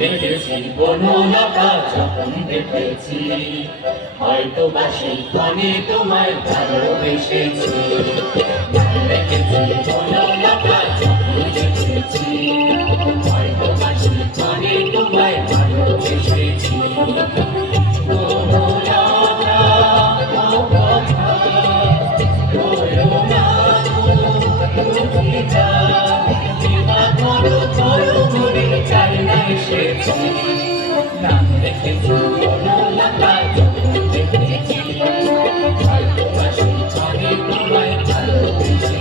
দেখেছি বনলতা যখন দেখেছি, হয়তো বা সেই ক্ষণে তোমায় ভালোবেসেছি। দেখেছি বনলতা যখন দেখেছি, হয়তো বা সেই ক্ষণে তোমায় ভালোবেসেছি। নাম দেখেছি বনলতা যখন দেখেছি, হয়তো বা সেই ক্ষণে তোমায় ভালোবেসেছি।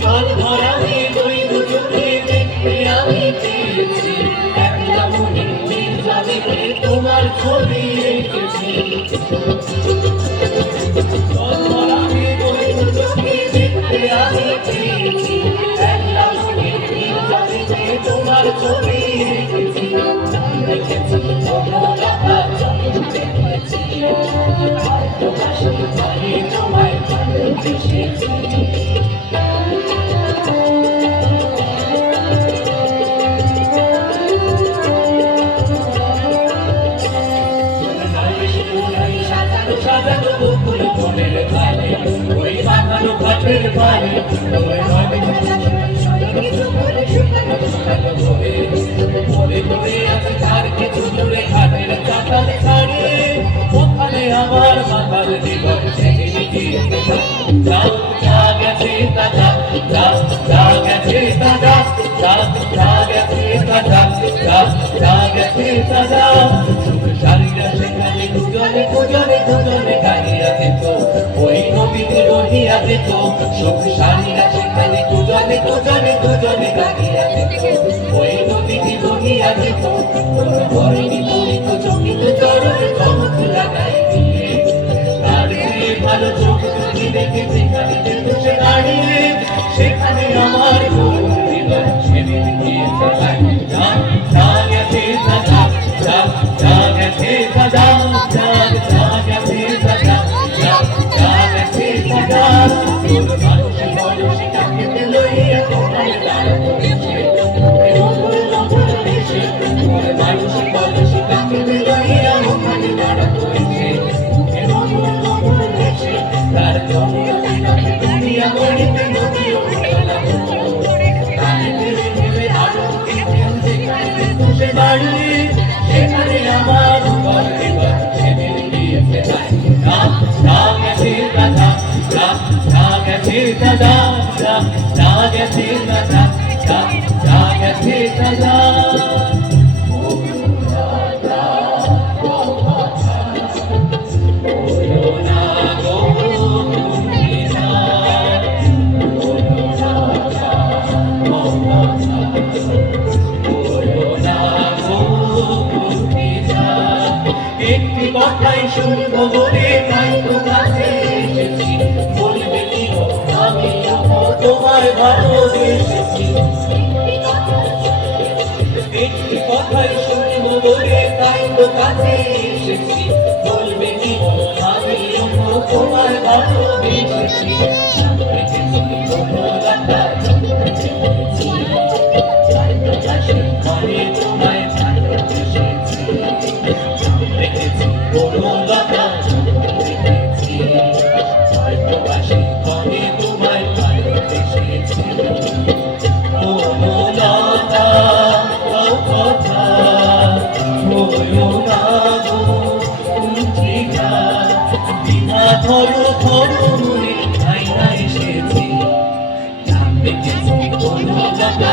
জল ভরা ওই দুচোখে দেখতে আমি পেয়েছি, একলা মনে নির্জনে তোমার ছবি এঁকেছি। তোমার ছবি এঁকেছি, দেখেছি বনলতা যখন দেখেছি, হয়তো বা সেই ক্ষণে তোমায় ভালোবেসেছি। সাজানো বকুল বনের ধারে, ওই বাঁধানো ঘাটের ধারে, ওখানে আমার মাথার জীবন যা গেছে তাজা, যা গেছে তাজা, যা গেছে তাজা, যা গেছে তাজা। সারিরা সেখানে দুজনে দুজনে দুজনে গাইয়া যেত, ওই নবীতে রহিয়া যেত। সুখ সারিরা সেখানে দুজনে দুজনে দুজনে গাইয়া যেত, ওই নদীতে রহিয়া যেত। ধরেনি তরিত চকিত চরণে চমক লাগাই দিয়ে, তার চেয়ে ভালো চোখ দুটি দেখে যেখানে যেত সে দাঁড়িয়ে, সেখানে আমার হৃদয় সেদিন গিয়েছে। যা গেছে তাজা, যা গেছে তাজা, যা গেছে তাজা, যা গেছে তাজা। মানুষ বয়সী কাকে লইয়া কোথায় দাঁড়ানো এসে, মানুষ বয়সী কাকে লইয়া ওখানে দাঁড়ানো এসে, তার দুনিয়া গড়িতে নদীও বাড়ি, সেখানে আমার সেদিন গিয়েছে। যা গেছে দাদা, যা গেছে দাদা, যা গেছে দাদা, যা গেছে দাদা। একটি কথাই শুনবো বলে তাই তো কাছে এসেছি, বলবে কি আমি তোমায় ভালোবেসেছি। একটি কথাই শুনবো বলে তাই তো কাছে এসেছি, বলবে কি আমি তোমায় ভালোবেসেছি। বনলতা যখন দেখেছি, হয়তো বা সেই ক্ষণে তোমায় ভালোবেসেছি। দেখেছি বনলতা যখন দেখেছি, হয়তো বা সেই ক্ষণে তোমায় ভালোবেসেছি। বনলতা কথা হলো না গো কুঞ্চিকা, বিনা ধরো ধরো মনে আইনা এসেছি। দেখেছি বনলতা